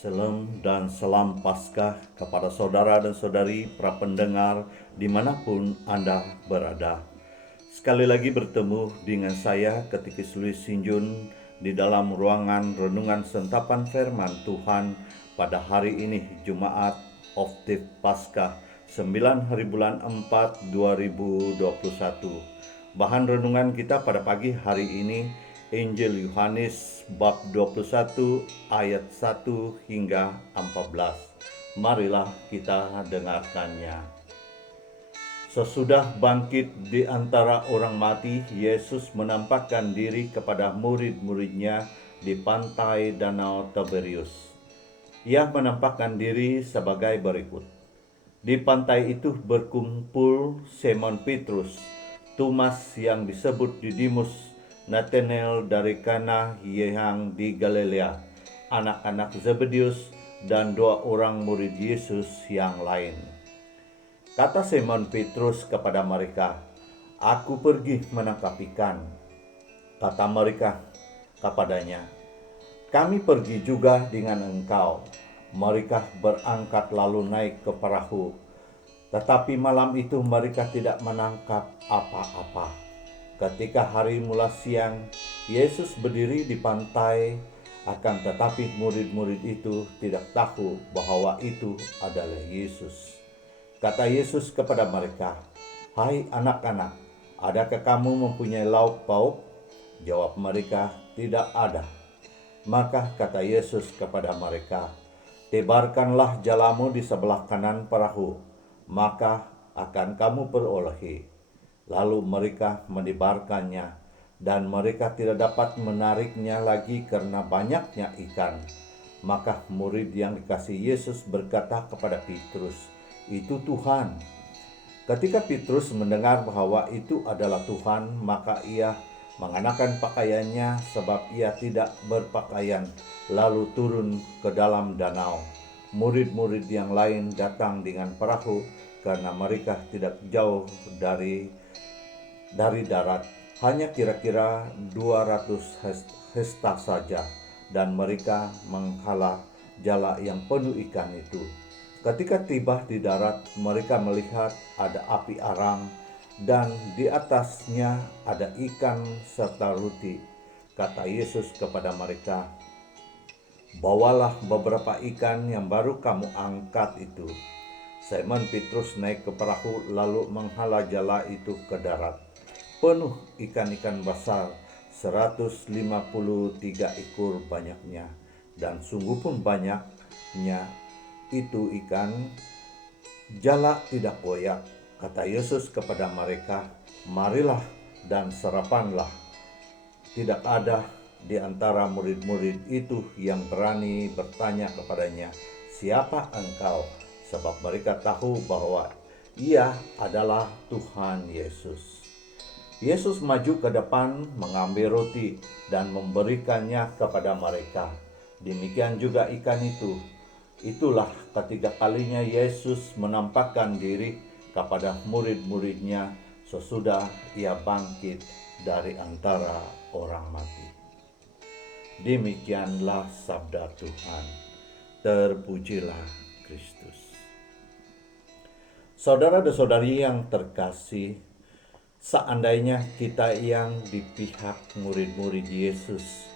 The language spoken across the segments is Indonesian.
Salam dan salam Paskah kepada saudara dan saudari para pendengar dimanapun Anda berada. Sekali lagi bertemu dengan saya Katekis Louis Sinjun di dalam ruangan renungan sentapan firman Tuhan pada hari ini Jumat Oktav Paskah 9 hari bulan 4 2021. Bahan renungan kita pada pagi hari ini Injil Yohanes bab 21 ayat 1 hingga 14. Marilah kita dengarkannya. Sesudah bangkit di antara orang mati, Yesus menampakkan diri kepada murid-muridnya di pantai Danau Tiberius. Ia menampakkan diri sebagai berikut. Di pantai itu berkumpul Simon Petrus, Thomas yang disebut Didimus, Nathanael dari Kana yang di Galilea, anak-anak Zebedius, dan 2 orang murid Yesus yang lain. Kata Simon Petrus kepada mereka, "Aku pergi menangkap ikan." Kata mereka kepadanya, "Kami pergi juga dengan engkau." Mereka berangkat lalu naik ke perahu. Tetapi malam itu mereka tidak menangkap apa-apa. Ketika hari mula siang, Yesus berdiri di pantai, akan tetapi murid-murid itu tidak tahu bahwa itu adalah Yesus. Kata Yesus kepada mereka, "Hai anak-anak, adakah kamu mempunyai lauk pauk?" Jawab mereka, "Tidak ada." Maka kata Yesus kepada mereka, "Tebarkanlah jalamu di sebelah kanan perahu, maka akan kamu perolehi." Lalu mereka mendebarkannya, dan mereka tidak dapat menariknya lagi karena banyaknya ikan. Maka murid yang dikasihi Yesus berkata kepada Petrus, "Itu Tuhan." Ketika Petrus mendengar bahwa itu adalah Tuhan, maka ia mengenakan pakaiannya sebab ia tidak berpakaian, lalu turun ke dalam danau. Murid-murid yang lain datang dengan perahu karena mereka tidak jauh dari darat, hanya kira-kira 200 hektar saja, dan mereka menghala jala yang penuh ikan itu. Ketika tiba di darat, mereka melihat ada api arang dan di atasnya ada ikan serta roti. Kata Yesus kepada mereka, "Bawalah beberapa ikan yang baru kamu angkat itu." Simon Petrus naik ke perahu lalu menghala jala itu ke darat, penuh ikan-ikan besar, 153 ekor banyaknya, dan sungguh pun banyaknya itu ikan, jala tidak goyak. Kata Yesus kepada mereka, "Marilah dan sarapanlah." Tidak ada di antara murid-murid itu yang berani bertanya kepadanya, "Siapa engkau?" Sebab mereka tahu bahwa ia adalah Tuhan Yesus. Yesus maju ke depan mengambil roti dan memberikannya kepada mereka. Demikian juga ikan itu. Itulah ketiga kalinya Yesus menampakkan diri kepada murid-muridnya sesudah ia bangkit dari antara orang mati. Demikianlah sabda Tuhan. Terpujilah Kristus. Saudara dan saudari yang terkasih, seandainya kita yang di pihak murid-murid Yesus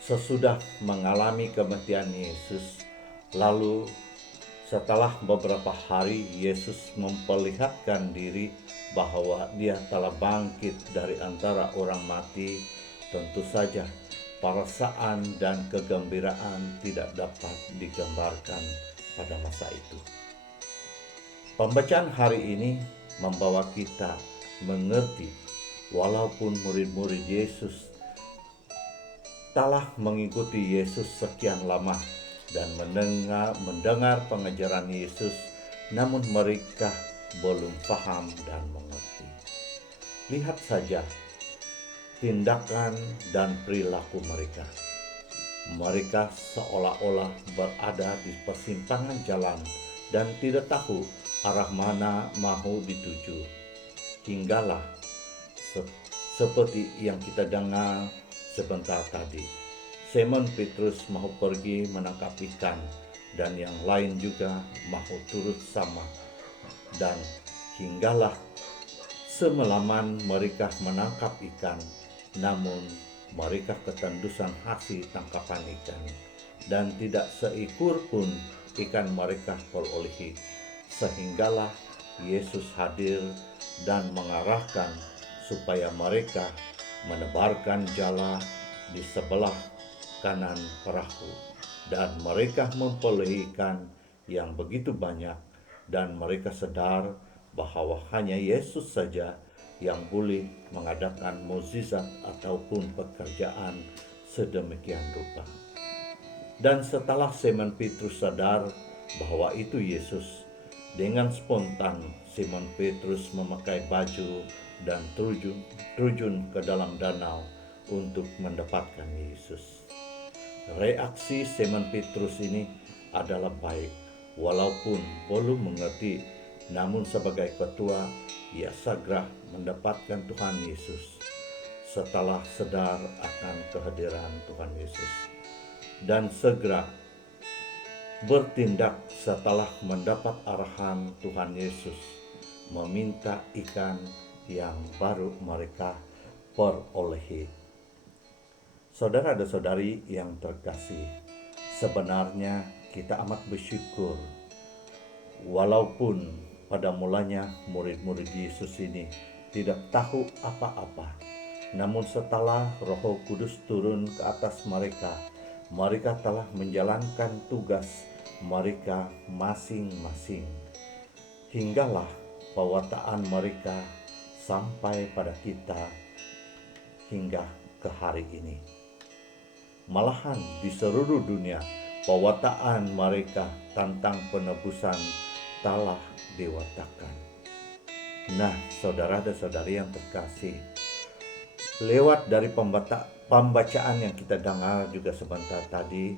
sesudah mengalami kematian Yesus, lalu setelah beberapa hari Yesus memperlihatkan diri bahwa dia telah bangkit dari antara orang mati, tentu saja perasaan dan kegembiraan tidak dapat digambarkan pada masa itu. Pembacaan hari ini membawa kita mengerti walaupun murid-murid Yesus telah mengikuti Yesus sekian lama dan mendengar pengajaran Yesus, namun mereka belum paham dan mengerti. Lihat saja tindakan dan perilaku mereka. Mereka seolah-olah berada di persimpangan jalan dan tidak tahu arah mana mau dituju. Hinggalah seperti yang kita dengar sebentar tadi, Simon Petrus mau pergi menangkap ikan, dan yang lain juga mau turut sama. Dan hinggalah semalaman mereka menangkap ikan, namun mereka ketandusan hasil tangkapan ikan, dan tidak seekor pun ikan mereka perolehi. Sehinggalah Yesus hadir dan mengarahkan supaya mereka menebarkan jala di sebelah kanan perahu, dan mereka memperolehi ikan yang begitu banyak, dan mereka sadar bahwa hanya Yesus saja yang boleh mengadakan mukjizat ataupun pekerjaan sedemikian rupa. Dan setelah Simon Petrus sadar bahwa itu Yesus, dengan spontan Simon Petrus memakai baju dan terjun ke dalam danau untuk mendapatkan Yesus. Reaksi Simon Petrus ini adalah baik, walaupun belum mengerti, namun sebagai ketua, ia segera mendapatkan Tuhan Yesus setelah sadar akan kehadiran Tuhan Yesus, dan segera bertindak setelah mendapat arahan Tuhan Yesus meminta ikan yang baru mereka perolehi. Saudara dan saudari yang terkasih, sebenarnya kita amat bersyukur walaupun pada mulanya murid-murid Yesus ini tidak tahu apa-apa, namun setelah Roh Kudus turun ke atas mereka, mereka telah menjalankan tugas mereka masing-masing. Hinggalah pewartaan mereka sampai pada kita hingga ke hari ini. Malahan di seluruh dunia, pewartaan mereka tentang penebusan telah diwartakan. Nah, saudara dan saudari yang terkasih, lewat dari pembacaan yang kita dengar juga sebentar tadi,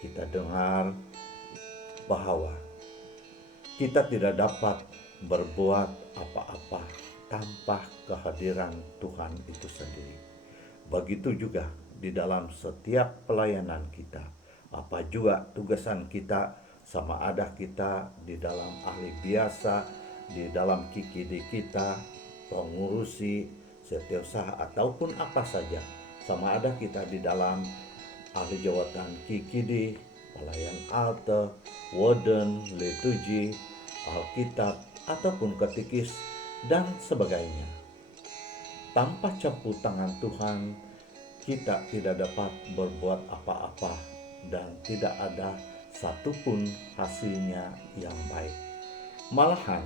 kita dengar bahwa kita tidak dapat berbuat apa-apa tanpa kehadiran Tuhan itu sendiri. Begitu juga di dalam setiap pelayanan kita, apa juga tugasan kita, sama ada kita di dalam ahli biasa, di dalam KKD kita, pengurusi, setiausaha ataupun apa saja, sama ada kita di dalam ahli jawatan KKD, pelayan altar, warden, liturgi, Alkitab, ataupun katekis, dan sebagainya. Tanpa campur tangan Tuhan, kita tidak dapat berbuat apa-apa, dan tidak ada satupun hasilnya yang baik. Malahan,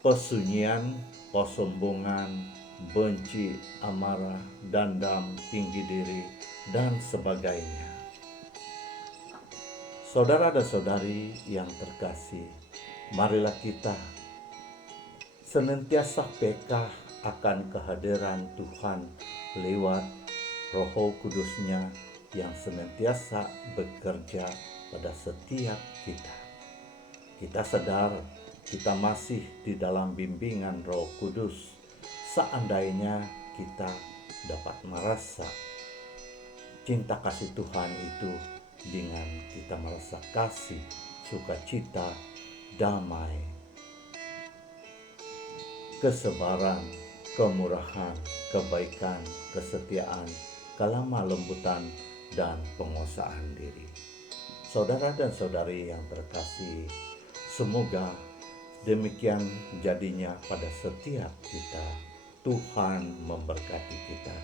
kesunyian, kesombongan, benci, amarah, dendam, tinggi diri, dan sebagainya. Saudara dan saudari yang terkasih, marilah kita senantiasa peka akan kehadiran Tuhan lewat Roh Kudus-Nya yang senantiasa bekerja pada setiap kita. Kita sadar kita masih di dalam bimbingan Roh Kudus. Seandainya kita dapat merasa cinta kasih Tuhan itu dengan kita merasa kasih, sukacita, damai, kesabaran, kemurahan, kebaikan, kesetiaan, kelemah lembutan, dan penguasaan diri. Saudara dan saudari yang terkasih, semoga demikian jadinya pada setiap kita. Tuhan memberkati kita.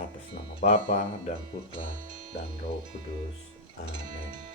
Atas nama Bapa dan Putra dan Roh Kudus. Amin.